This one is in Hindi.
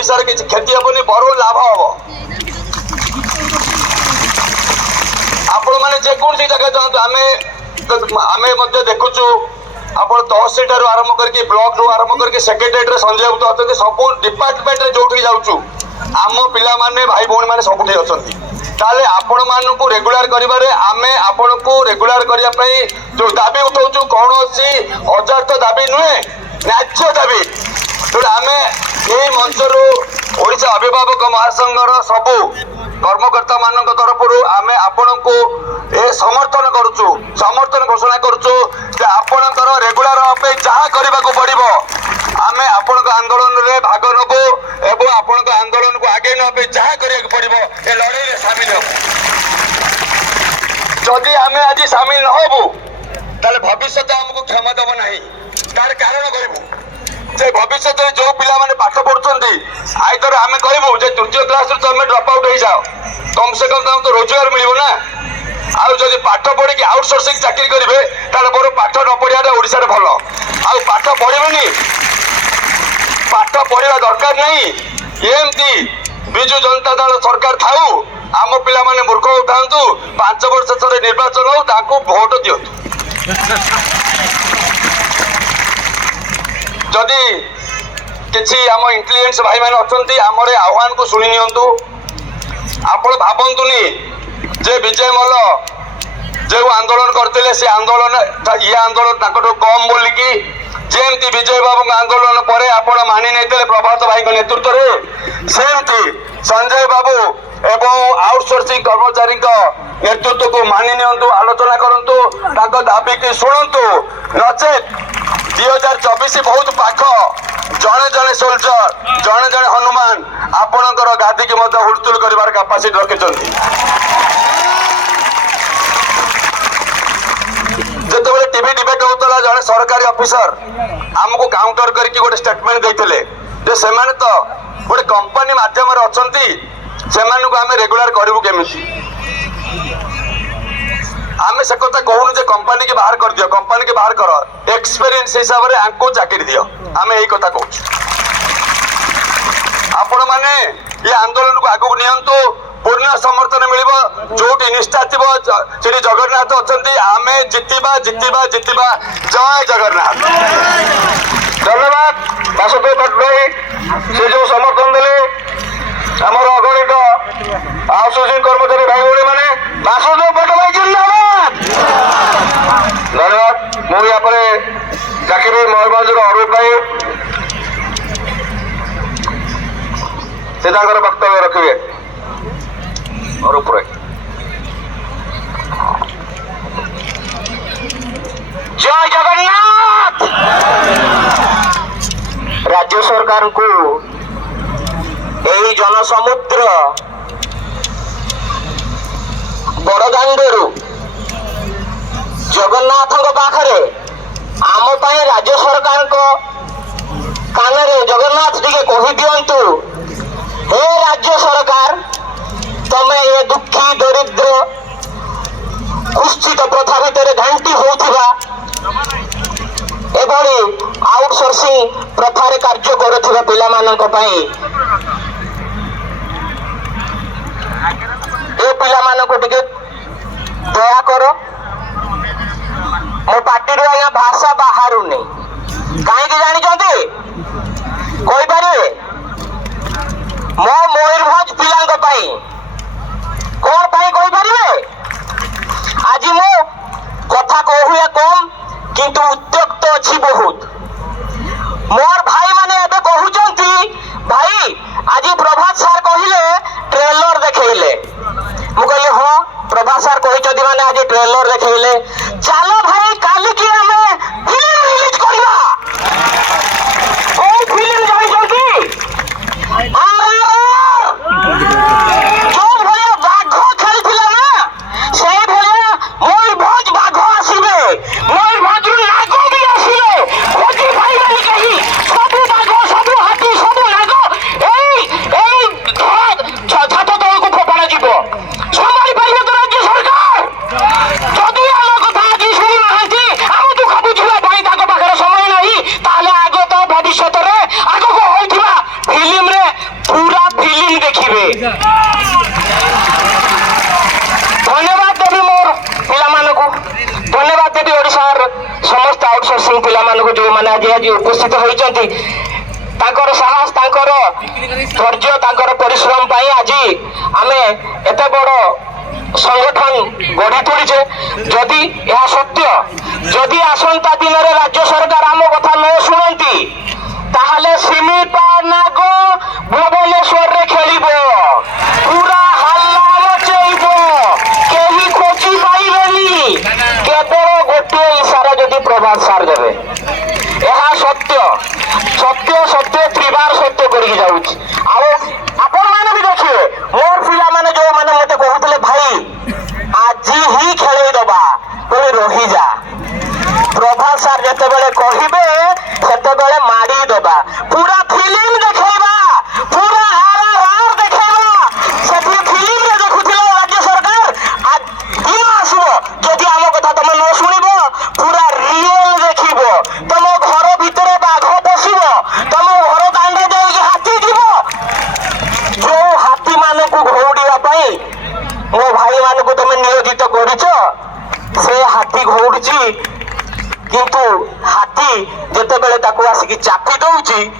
ओडिशार किसी क्षति हेनी बर लाभ हम आपण मैंने जेकोसी जगह जातु आम देखुचु आप तहसिल ठार आरंभ करके ब्लॉक रू आरंभ करके सेक्रेटेरिएट संजय बाबू अच्छा सब डिपार्टमेंट जो जाऊँ आम पिला माने भाई भौणी मैंने सबुठी अच्छा ताले आपण मानू रेगुलर करिबारे आमे आपण को रेगुलर करिया पई जो दाबी उठाउछु कोनोसी अजार्थ दाबी नुहे न्याय्य दाबी तो आमे ए मंचरू ओडिशा अभिभावक महासंघर सबु कर्मकर्ता मान तरफ आमे आपण को ए समर्थन करूछु समर्थन घोषणा करूछु जे आपणकर रेगुलर पे जहा करबा को पड़िबो आमे आपण को आंदोलन रे भाग नबो एवं आपण को आंदोलन को आगे न पे जहा करिया को पड़िबो ए लड़ाई रे शामिल हो जदि आमे आज शामिल न होबो ताले भविष्य हमको क्षमा देबो नहीं तार कारण कहबो जे भविष्य जो पिला माने पाठ पढ़ुचंदी आइदर आमे कहबो जे तृतीय क्लास रे तुम ड्रॉप आउट हो जाओ कम से कम तो रोजगार मिलिबो ना आउ जदि पाठ पढ़ी कि आउटसोर्सिंग चाकरी करेंगे ताले मोर पाठ न पढ़िया ओडिशा रे भल आउ पाठ पढ़िबेनी पाठ पढ़िया दरकार नहीं एमती बिजु जनता दल सरकार थाऊ आम पिला माने मूर्ख होतांतु 5 वर्ष थरे निर्वाचन हो ताकू भोट दियंतु जदि किछि आम इंटेलिजेंस भाई माने अछंती हमरे आह्वान को सुनि नियंतु आपण भाबंतुनी जे विजय मल्ल जो आंदोलन करते से आंदोलन ये आंदोलन ताकटो कम बोलिकी जेमती विजय बाबू आंदोलन पर आपण मानि नहीं प्रभात भाई नेतृत्व में सेमती संजय बाबू एवं आउटसोर्सिंग कर्मचारी नेतृत्व को मानि नियंतु आलोचना करंतु ताको दाबी की शुणुतु नचेत 2024 बहुत पाख जड़े जड़े सोल्जर जड़े जड़े हनुमान आपणकर गादी की मत हुलचुल कर कैपेसिटी रखिंट जिते टीवी डिबेट होता जड़े सरकारी ऑफिसर आमको काउंटर करके गोटे स्टेटमेंट देते से तो गोटे कंपनी माध्यम अच्छा से आम रेगुलर करूँ केमी आम से कथा कहूनु जे कंपनी के बाहर कर दियो कंपनी के बाहर कर एक्सपीरियंस हिसाब से आंको चाकरी दियो आम यही कथा कहूँ आपण मैंने ये आंदोलन को आगू नियंतु पूर्ण समर्थन मिल जो निष्ठा थी जगन्नाथ अच्छा आम जितवा जितवा जितवा जय जगन्नाथ धन्यवाद वासुदेव भट्ट भाई से जो समर्थन देले आमर अगणित आउटसोर्सिंग कर्मचारी भाई भौणी मैंने वासुदेव भट्ट भाई जिंदाबाद धन्यवाद मु यापर चाकरी मयूरभंज अरूप भाई से वक्तव्य रखिए अरूप राय जय जगन्नाथ राज्य सरकार को यही जनसमुद्र बड़दाण्डरू जगन्नाथ पाखरे आम राज्य सरकार को कान जगन्नाथ टिके कही दिंतु हे राज्य सरकार तमे ये दुखी दरिद्र कुश्चित प्रथा भितर घांटी होउथिबा एभली आउटसोर्सिंग प्रथारे कार्य करुथिबा पिला मानक पई ए पिला मानक टिके दया करो मो पार्टी रो या भाषा बाहरुनी काहे कि जानि जंती कोइ पारे मो मयूरभंज पिलांक पई कौन पाई कोइ पारे आज मो कथा कहूया कम किंतु उद्यक्त अच्छी बहुत मोर भाई माने एबे कहउचंती भाई आज प्रभात सार कहिले ट्रेलर देखैले मु कहले हां प्रभात सार कहिचदी माने आज ट्रेलर देखैले चलो भाई काली की हमें फिल्म रिलीज करबा ओ फिल्म जाई जल्दी जो भलिया बाघ खेलथिला ना सेही भलिया मयूरभंज बाघ आसीबे मयूरभंज नाग भी आसीबे खोजी भाई वाली कही सब बाघ सब हाथी सब नाग एई छातो तळ को फोपाड़ा जीवो संभाली पाइबे तो राज्य सरकार जदि आलो कथा आज भाई आज उपस्थित होइचंती तांकर साहस तांकर धैर्य तांकर परिश्रम पाई आज आमे एते बड़ संगठन गढ़ी तोड़ीचे जदि यह सत्य जदि आसंता दिन में राज्य सरकार आम कथा न शुणती ताहले सिमिपा नाग भुवनेश्वर रे खेलिब पूरा हल्ला मचेइब केही खोजी पाइबेनी केवल गोटे इशारा जदि प्रभात सार देवे यह सत्य सत्य सत्य त्रिबार सत्य करके जाऊँ आपण मैंने भी देखिए मोर पिला माने जो मैंने मत कहते भाई आज ही खेल दबा पुणी रही जा प्रभात सार जिते कहे से माड़ी दबा पूरा फिल्म देखा पूरा आर देखा से फिल्म रे देखुथिल राज्य सरकार आज दिन आसो जदि आम कथा तुम न शुणव पूरा रियल देखिब तुम घर भितर बाघ पशिब तुम घर दांडे जाइए हाथी जीव जो हाथी मान को घौड़ा मो भाई मान को तुम नियोजित करिच से हाथी घौड़ी किंतु हाथी जिते बेले ताको आसिकी चापी दउची